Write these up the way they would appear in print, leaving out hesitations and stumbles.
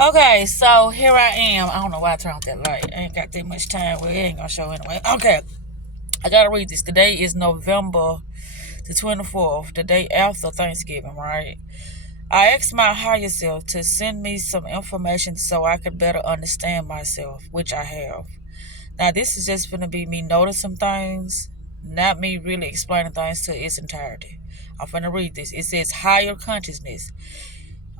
Okay, so here I am. I don't know why I turned off that light. I ain't got that much time. Well, it ain't gonna show anyway. Okay, I gotta read this. Today is November the 24th, the day after Thanksgiving, right? I asked my higher self to send me some information so I could better understand myself, which I have. Now, this is just gonna be me noticing things, not me really explaining things to its entirety. I'm gonna read this. It says higher consciousness.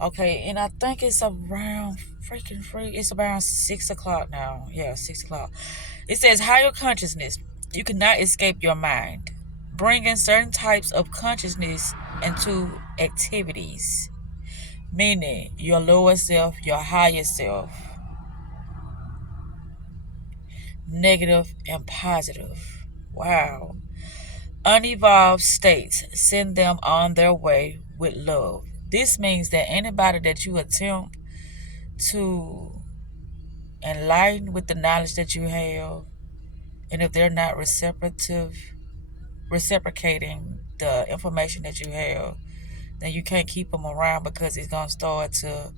Okay, and I think it's around freaking free. It's around 6 o'clock now. Yeah, 6 o'clock. It says higher consciousness. You cannot escape your mind. Bringing certain types of consciousness into activities, meaning your lower self, your higher self, negative and positive. Wow. Unevolved states, send them on their way with love. This means that anybody that you attempt to enlighten with the knowledge that you have, and if they're not reciprocating the information that you have, then you can't keep them around because it's going to start to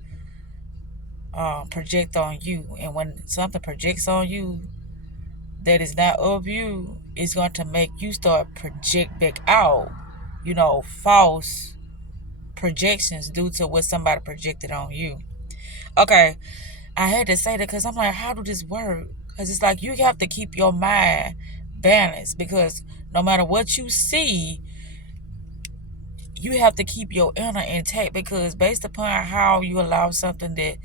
project on you. And when something projects on you that is not of you, it's going to make you start project back out, false projections due to what somebody projected on you. Okay, I had to say that because I'm like, how do this work? Because it's like you have to keep your mind balanced, because no matter what you see, you have to keep your inner intact, because based upon how you allow something that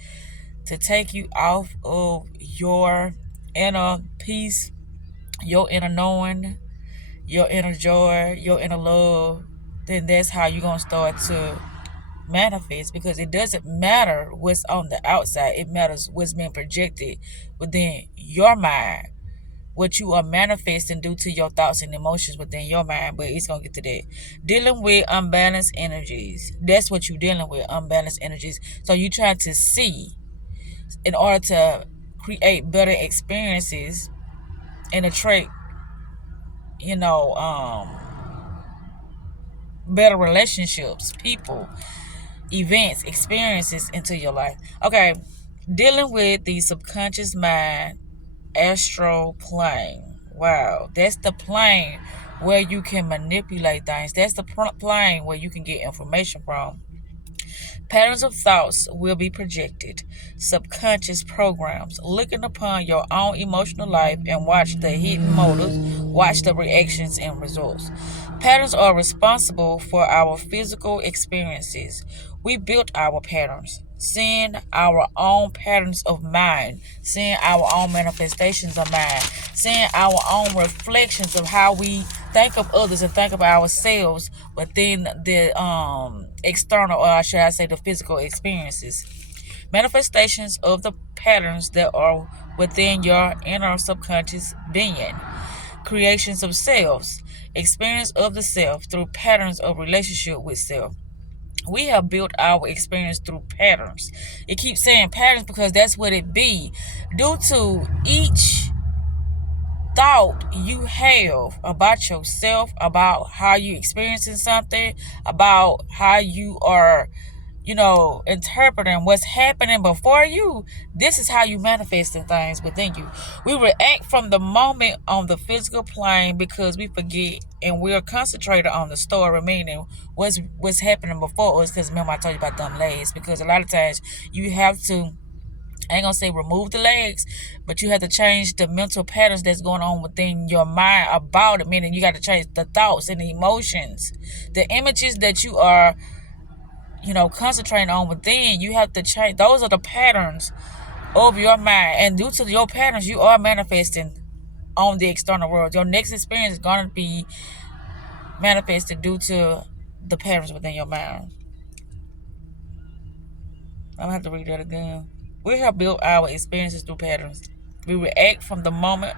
to take you off of your inner peace, your inner knowing, your inner joy, your inner love, then that's how you're going to start to manifest, because it doesn't matter what's on the outside. It matters what's being projected within your mind, what you are manifesting due to your thoughts and emotions within your mind. But it's gonna get to that. Dealing with unbalanced energies, that's what you're dealing with, unbalanced energies. So you try to see, in order to create better experiences and attract, you know um better relationships, people, events, experiences into your life. Okay, dealing with the subconscious mind, astral plane. Wow, that's the plane where you can manipulate things. That's the plane where you can get information from. Patterns of thoughts will be projected. Subconscious programs. Looking upon your own emotional life and watch the hidden motives, watch the reactions and results. Patterns are responsible for our physical experiences. We built our patterns, seeing our own patterns of mind, seeing our own manifestations of mind, seeing our own reflections of how we think of others and think of ourselves within the external, or should I say the physical experiences. Manifestations of the patterns that are within your inner subconscious being. Creations of selves. Experience of the self through patterns of relationship with self. We have built our experience through patterns. It keeps saying patterns because that's what it be. Due to each thought you have about yourself, about how you experiencing something, about how you are, interpreting what's happening before you, this is how you manifesting things within you. We react from the moment on the physical plane because we forget and we're concentrated on the story, meaning what's happening before us. Because remember I told you about them legs, because a lot of times you have to, I ain't gonna say remove the legs, but you have to change the mental patterns that's going on within your mind about it. Meaning you got to change the thoughts and the emotions, the images that you are, concentrating on within. You have to change. Those are the patterns of your mind, and due to your patterns, you are manifesting on the external world. Your next experience is gonna be manifested due to the patterns within your mind. I'm gonna have to read that again. We have built our experiences through patterns. We react from the moment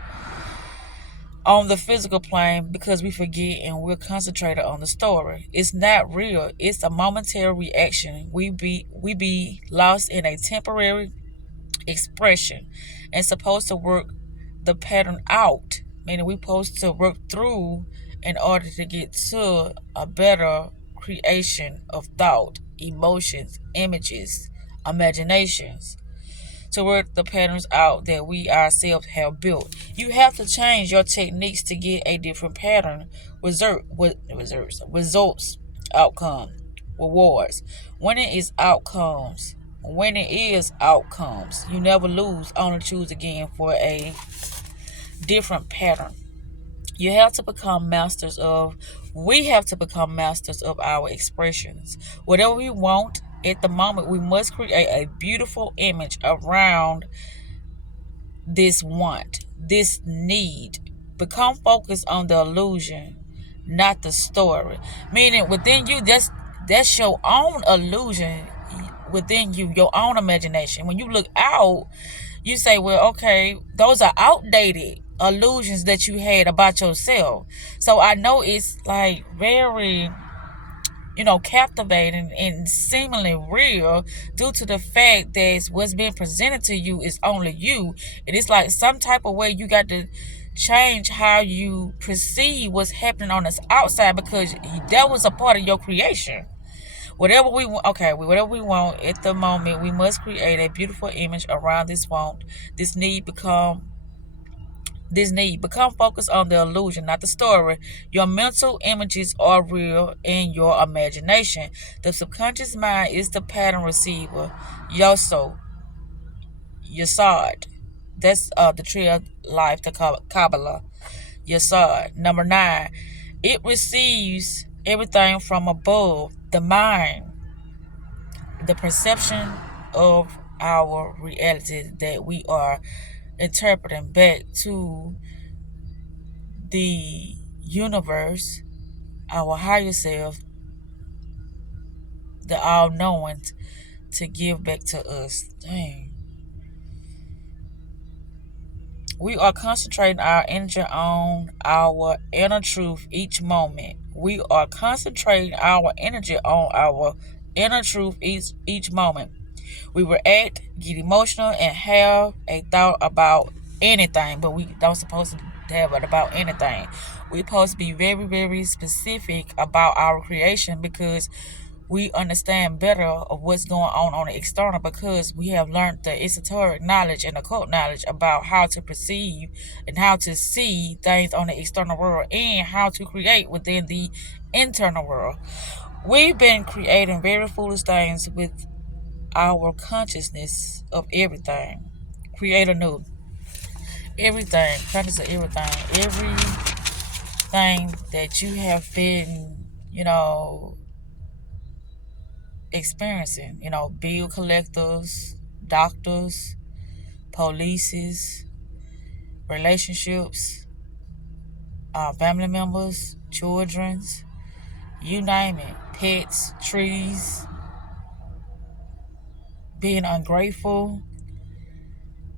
on the physical plane because we forget and we're concentrated on the story. It's not real. It's a momentary reaction. We be lost in a temporary expression and supposed to work the pattern out. Meaning we supposed to work through in order to get to a better creation of thought, emotions, images, imaginations. to work the patterns out that we ourselves have built. You have to change your techniques to get a different pattern, results, outcome, rewards. Winning is outcomes. Winning is outcomes. You never lose, only choose again for a different pattern. You have to become masters of, we have to become masters of our expressions. Whatever we want at the moment, we must create a beautiful image around this want, this need. Become focused on the illusion, not the story. Meaning within you, that's your own illusion within you, your own imagination. When you look out, you say, well, okay, those are outdated illusions that you had about yourself. So I know it's like very, captivating and seemingly real due to the fact that what's being presented to you is only you. And it's like some type of way you got to change how you perceive what's happening on this outside, because that was a part of your creation. Whatever we want, whatever we want at the moment, we must create a beautiful image around this want, this need. Become focused on the illusion, not the story. Your mental images are real in your imagination. The subconscious mind is the pattern receiver. Yoso, Yasad. That's the tree of life, the Kabbalah. Yasad. Number 9. It receives everything from above. The mind, the perception of our reality that we are interpreting back to the universe, our higher self, the all-knowing, to give back to us. Dang. We are concentrating our energy on our inner truth each moment. We are concentrating our energy on our inner truth each moment. We react, get emotional, and have a thought about anything, but we don't supposed to have it about anything. We're supposed to be very, very specific about our creation, because we understand better of what's going on the external, because we have learned the esoteric knowledge and occult knowledge about how to perceive and how to see things on the external world and how to create within the internal world. We've been creating very foolish things with our consciousness of everything. Create anew. Everything. Conscious of everything. Everything that you have been, experiencing. Bill collectors, doctors, polices, relationships, family members, children's, you name it. Pets, trees, being ungrateful.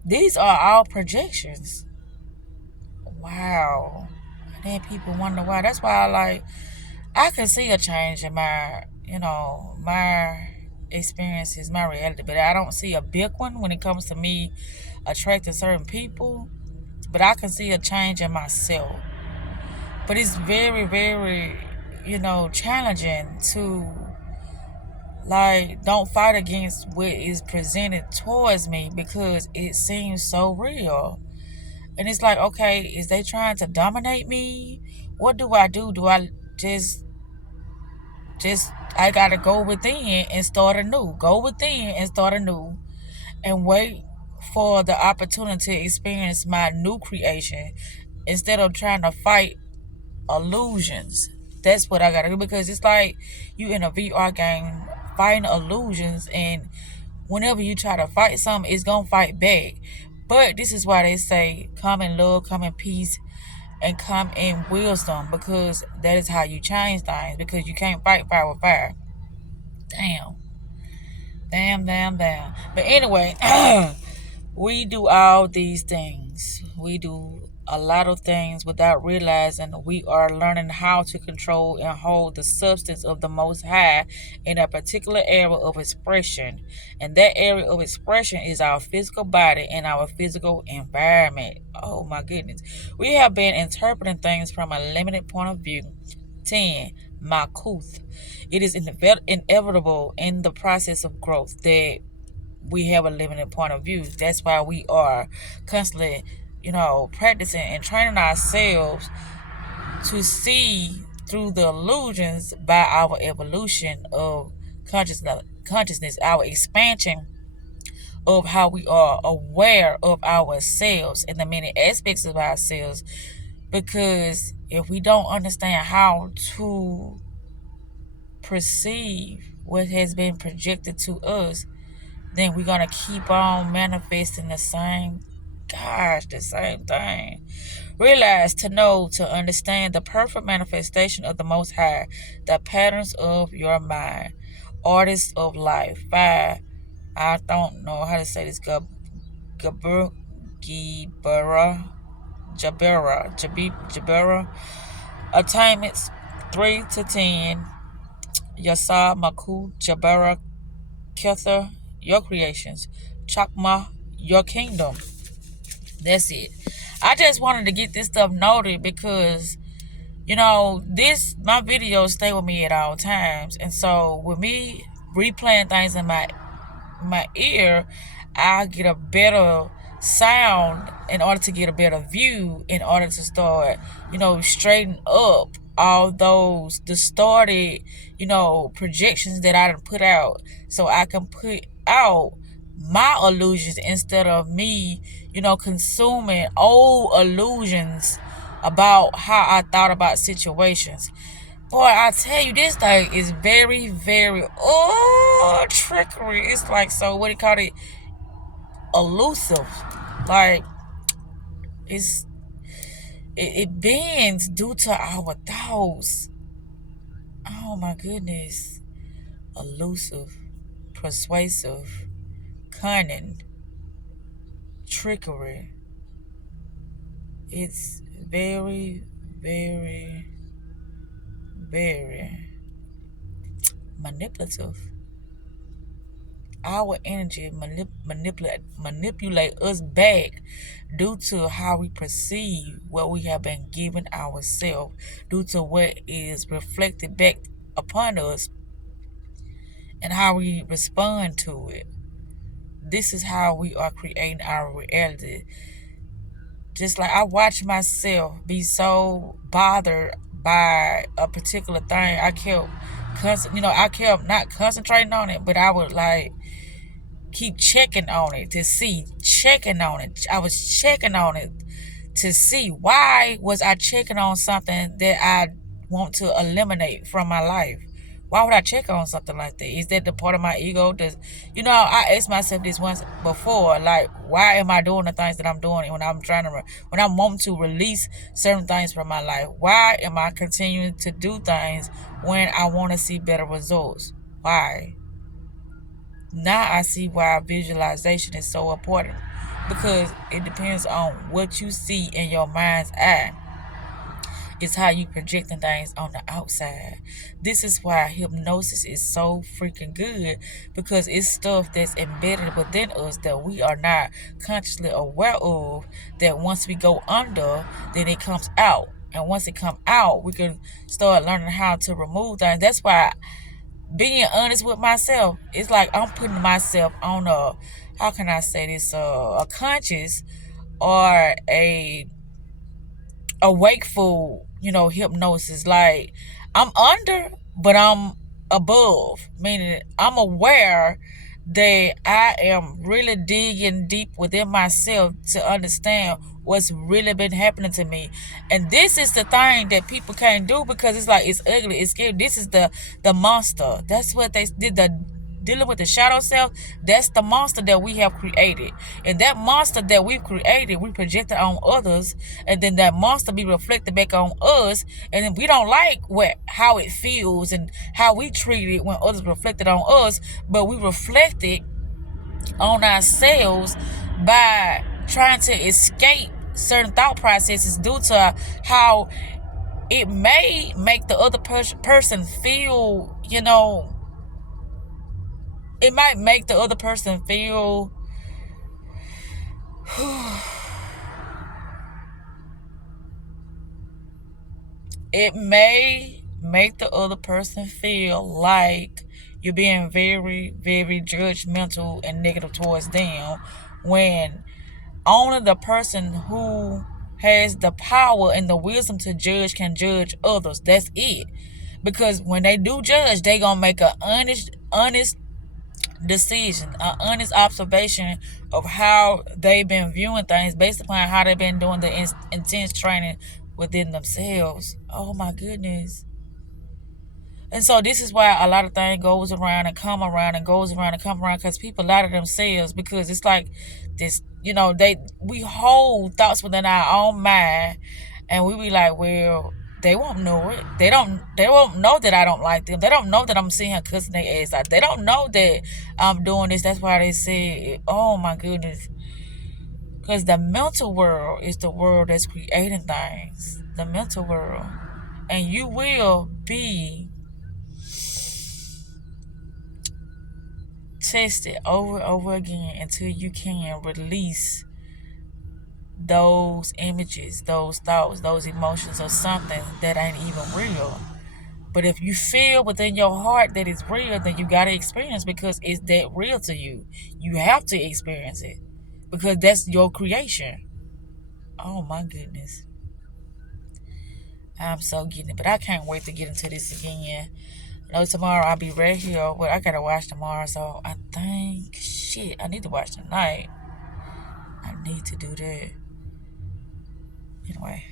These are all projections. Wow. And then people wonder why. That's why I can see a change in my experiences, my reality, but I don't see a big one when it comes to me attracting certain people. But I can see a change in myself. But it's very, very, challenging to don't fight against what is presented towards me, because it seems so real. And it's like, okay, is they trying to dominate me? What do I do? Do I just I gotta go within and start anew. Go within and start anew, and wait for the opportunity to experience my new creation, instead of trying to fight illusions. That's what I gotta do, because it's like you in a VR game fighting illusions, and whenever you try to fight something, it's gonna fight back. But this is why they say come in love, come in peace, and come in wisdom, because that is how you change things, because you can't fight fire with fire. Damn. But anyway, we do all these things. We do a lot of things without realizing we are learning how to control and hold the substance of the Most High in a particular area of expression. And that area of expression is our physical body and our physical environment. Oh my goodness. We have been interpreting things from a limited point of view. 10. Makuth. It is inevitable in the process of growth that we have a limited point of view. That's why we are constantly, practicing and training ourselves to see through the illusions by our evolution of consciousness, our expansion of how we are aware of ourselves and the many aspects of ourselves. Because if we don't understand how to perceive what has been projected to us, then we're gonna keep on manifesting the same thing. Realize, to know, to understand the perfect manifestation of the Most High, the patterns of your mind, artists of life. 5. I don't know how to say this. Jabera. Attainments 3 to 10. Yasa Maku Jabera Kether, your creations. Chakma, your kingdom. That's it. I just wanted to get this stuff noted because, my videos stay with me at all times. And so with me replaying things in my ear, I get a better sound in order to get a better view, in order to start, straighten up all those distorted, projections that I done put out, so I can put out my illusions instead of me, consuming old illusions about how I thought about situations. Boy, I tell you, this thing is very, very, trickery. It's like, so what do you call it? Elusive. Like, it bends due to our thoughts. Oh my goodness. Elusive, persuasive, cunning, trickery. It's very, very, very manipulative. Our energy manipulate us back due to how we perceive what we have been given ourselves, due to what is reflected back upon us and how we respond to it. This is how we are creating our reality. Just like I watch myself be so bothered by a particular thing, I kept not concentrating on it, but I would keep checking on it to see, checking on it. I was checking on it to see, why was I checking on something that I want to eliminate from my life? Why would I check on something like that? Is that the part of my ego? I asked myself this once before, like, why am I doing the things that I'm doing when I'm wanting to release certain things from my life? Why am I continuing to do things when I want to see better results? Why? Now I see why visualization is so important, because it depends on what you see in your mind's eye. It's how you projecting things on the outside. This is why hypnosis is so freaking good, because it's stuff that's embedded within us that we are not consciously aware of, that once we go under, then it comes out. And once it comes out, we can start learning how to remove things. That's why being honest with myself, it's like I'm putting myself on how can I say this, a conscious or a wakeful, hypnosis. Like, I'm under, but I'm above, meaning I'm aware that I am really digging deep within myself to understand what's really been happening to me. And this is the thing that people can't do, because it's like, it's ugly, it's scary. This is the monster. That's what they did, dealing with the shadow self. That's the monster that we have created. And that monster that we've created, we projected on others, and then that monster be reflected back on us. And then we don't like how it feels and how we treat it when others reflected on us, but we reflect it on ourselves by trying to escape certain thought processes due to how it may make the other person feel, it might make the other person feel it may make the other person feel like You're being very, very judgmental and negative towards them when only the person who has the power and the wisdom to judge can judge others. That's it. Because when they do judge, they gonna make an honest decision, an honest observation of how they've been viewing things based upon how they've been doing the intense training within themselves. Oh my goodness. And so this is why a lot of things goes around and come around and goes around and come around, because people lie to themselves, because it's like this, we hold thoughts within our own mind, and we be like, well, they won't know it. They won't know that I don't like them. They don't know that I'm seeing her cussing their ass out. They don't know that I'm doing this. That's why they say, oh my goodness. Because the mental world is the world that's creating things. The mental world. And you will be tested over and over again until you can release those images, those thoughts, those emotions, or something that ain't even real. But if you feel within your heart that it's real, then you gotta experience, because it's that real to you. You have to experience it because that's your creation. Oh my goodness. I'm so getting it. But I can't wait to get into this again. Tomorrow I'll be right here. But I gotta watch tomorrow, so I think shit, I need to watch tonight. I need to do that. Anyway.